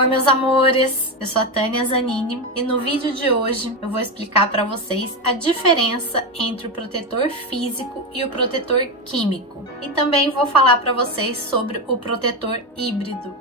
Oi meus amores, eu sou a Tânia Zanini e no vídeo de hoje eu vou explicar para vocês a diferença entre o protetor físico e o protetor químico. E também vou falar para vocês sobre o protetor híbrido.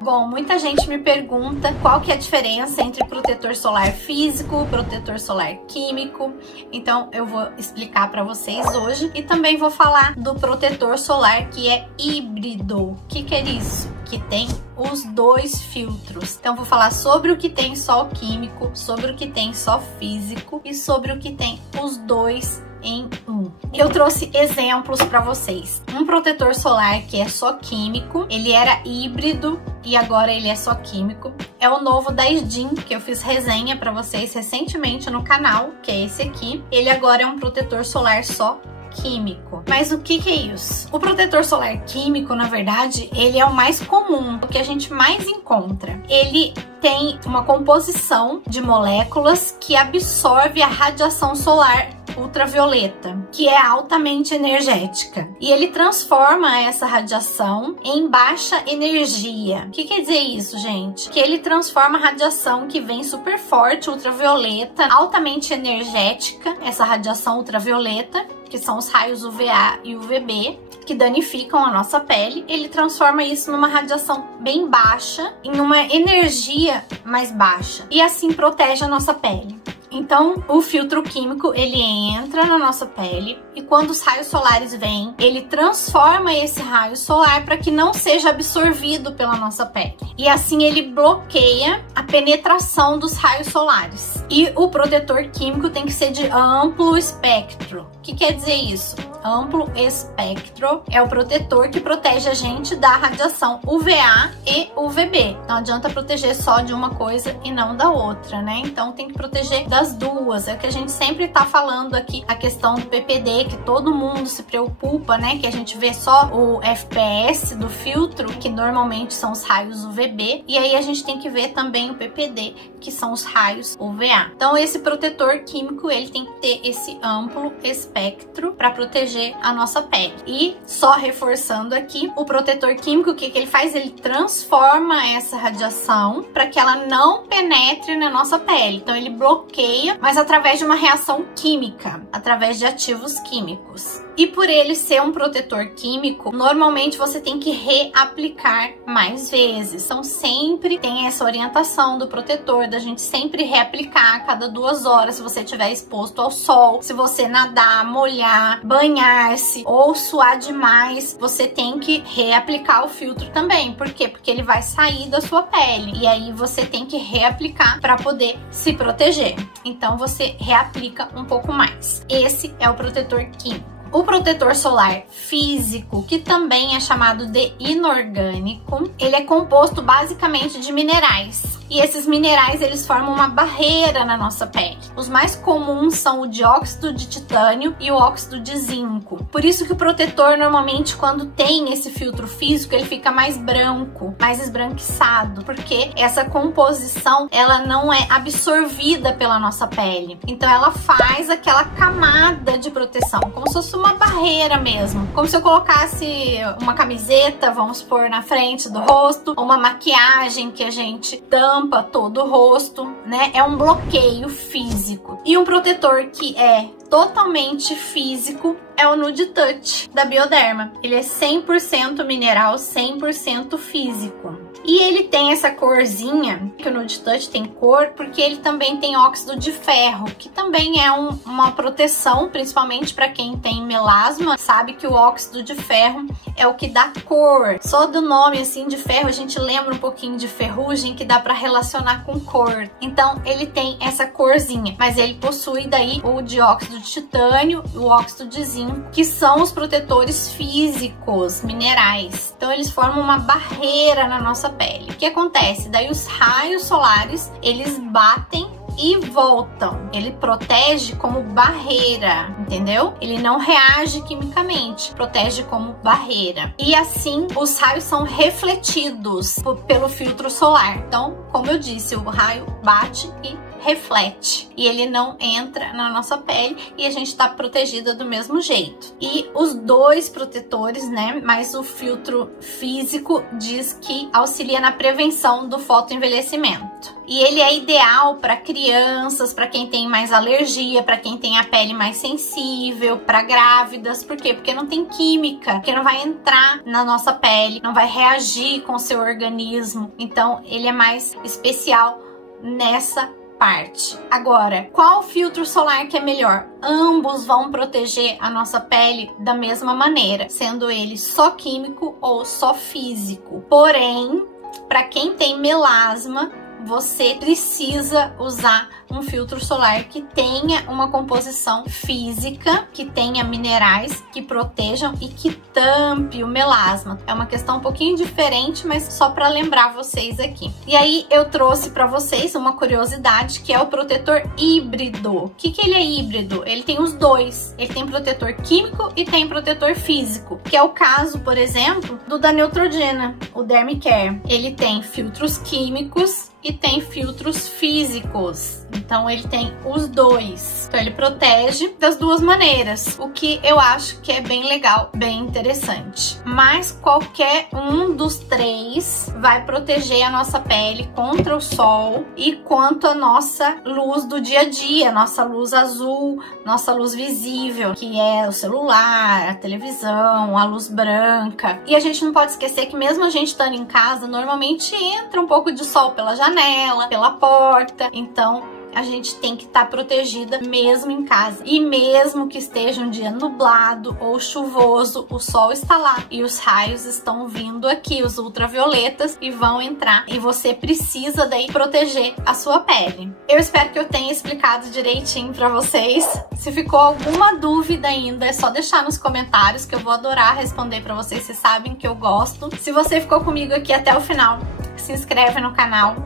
Bom, muita gente me pergunta qual que é a diferença entre protetor solar físico, protetor solar químico. Então eu vou explicar para vocês hoje e também vou falar do protetor solar que é híbrido. O que é isso? Que tem os dois filtros. Então vou falar sobre o que tem só o químico, sobre o que tem só físico e sobre o que tem os dois em um. Eu trouxe exemplos para vocês. Um protetor solar que é só químico, ele era híbrido e agora ele é só químico. É o novo da Isdin, que eu fiz resenha para vocês recentemente no canal, que é esse aqui. Ele agora é um protetor solar só químico. Mas o que é isso? O protetor solar químico, na verdade, ele é o mais comum, o que a gente mais encontra. Ele tem uma composição de moléculas que absorve a radiação solar ultravioleta, que é altamente energética. E ele transforma essa radiação em baixa energia. O que quer dizer isso, gente? Que ele transforma a radiação que vem super forte, ultravioleta, altamente energética, essa radiação ultravioleta, que são os raios UVA e UVB, que danificam a nossa pele, ele transforma isso numa radiação bem baixa, em uma energia mais baixa, e assim protege a nossa pele. Então, o filtro químico, ele entra na nossa pele e quando os raios solares vêm, ele transforma esse raio solar para que não seja absorvido pela nossa pele. E assim ele bloqueia a penetração dos raios solares. E o protetor químico tem que ser de amplo espectro. O que quer dizer isso? Amplo espectro é o protetor que protege a gente da radiação UVA e UVB. Não adianta proteger só de uma coisa e não da outra, né? Então tem que proteger das duas. É o que a gente sempre tá falando aqui, a questão do PPD, que todo mundo se preocupa, né? Que a gente vê só o FPS do filtro, que normalmente são os raios UVB, e aí a gente tem que ver também o PPD, que são os raios UVA. Então esse protetor químico, ele tem que ter esse amplo espectro para proteger a nossa pele. E só reforçando aqui, o protetor químico, o que ele faz? Ele transforma essa radiação para que ela não penetre na nossa pele. Então ele bloqueia, mas através de uma reação química, através de ativos químicos. E por ele ser um protetor químico, normalmente você tem que reaplicar mais vezes. Então sempre tem essa orientação do protetor, da gente sempre reaplicar a cada 2 horas, se você estiver exposto ao sol, se você nadar, molhar, banhar-se ou suar demais, você tem que reaplicar o filtro também. Por quê? Porque ele vai sair da sua pele e aí você tem que reaplicar para poder se proteger. Então você reaplica um pouco mais. Esse é o protetor químico. O protetor solar físico, que também é chamado de inorgânico, ele é composto basicamente de minerais. E esses minerais, eles formam uma barreira na nossa pele. Os mais comuns são o dióxido de titânio e o óxido de zinco. Por isso que o protetor, normalmente, quando tem esse filtro físico, ele fica mais branco, mais esbranquiçado, porque essa composição, ela não é absorvida pela nossa pele. Então, ela faz aquela camada de proteção, como se fosse uma barreira mesmo. Como se eu colocasse uma camiseta, vamos pôr na frente do rosto, ou uma maquiagem que a gente tampa todo o rosto, né? É um bloqueio físico. E um protetor que é totalmente físico é o Nude Touch da Bioderma. Ele é 100% mineral, 100% físico. E ele tem essa corzinha, que o Nude Touch tem cor, porque ele também tem óxido de ferro, que também é uma proteção, principalmente para quem tem melasma, sabe que o óxido de ferro é o que dá cor. Só do nome assim de ferro a gente lembra um pouquinho de ferrugem, que dá para relacionar com cor. Então ele tem essa corzinha, mas ele possui daí o dióxido de titânio e o óxido de zinco, que são os protetores físicos, minerais. Então eles formam uma barreira na nossa pele. O que acontece? Daí os raios solares, eles batem e voltam. Ele protege como barreira, entendeu? Ele não reage quimicamente, protege como barreira. E assim, os raios são refletidos pelo filtro solar. Então, como eu disse, o raio bate e reflete e ele não entra na nossa pele e a gente tá protegida do mesmo jeito. E os dois protetores, né, mais o filtro físico, diz que auxilia na prevenção do fotoenvelhecimento. E ele é ideal para crianças, para quem tem mais alergia, para quem tem a pele mais sensível, para grávidas. Por quê? Porque não tem química, que não vai entrar na nossa pele, não vai reagir com o seu organismo. Então, ele é mais especial nessa parte. Agora, qual filtro solar que é melhor? Ambos vão proteger a nossa pele da mesma maneira, sendo ele só químico ou só físico. Porém, para quem tem melasma, você precisa usar um filtro solar que tenha uma composição física, que tenha minerais que protejam e que tampe o melasma. É uma questão um pouquinho diferente, mas só para lembrar vocês aqui. E aí eu trouxe para vocês uma curiosidade, que é o protetor híbrido. O que ele é híbrido? Ele tem os dois. Ele tem protetor químico e tem protetor físico, que é o caso, por exemplo, do da Neutrogena, o Dermicare. Ele tem filtros químicos e tem filtros físicos. Então ele tem os dois. Então ele protege das duas maneiras, o que eu acho que é bem legal, bem interessante. Mas qualquer um dos três vai proteger a nossa pele contra o sol e quanto a nossa luz do dia a dia, nossa luz azul, nossa luz visível, que é o celular, a televisão, a luz branca. E a gente não pode esquecer que mesmo a gente estando em casa, normalmente entra um pouco de sol pela janela, pela porta. Então a gente tem que estar protegida mesmo em casa. E mesmo que esteja um dia nublado ou chuvoso, o sol está lá e os raios estão vindo aqui, os ultravioletas, e vão entrar. E você precisa daí proteger a sua pele. Eu espero que eu tenha explicado direitinho para vocês. Se ficou alguma dúvida ainda, é só deixar nos comentários que eu vou adorar responder para vocês. Vocês sabem que eu gosto. Se você ficou comigo aqui até o final, se inscreve no canal,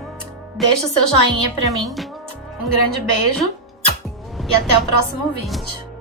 deixa o seu joinha para mim. Um grande beijo e até o próximo vídeo.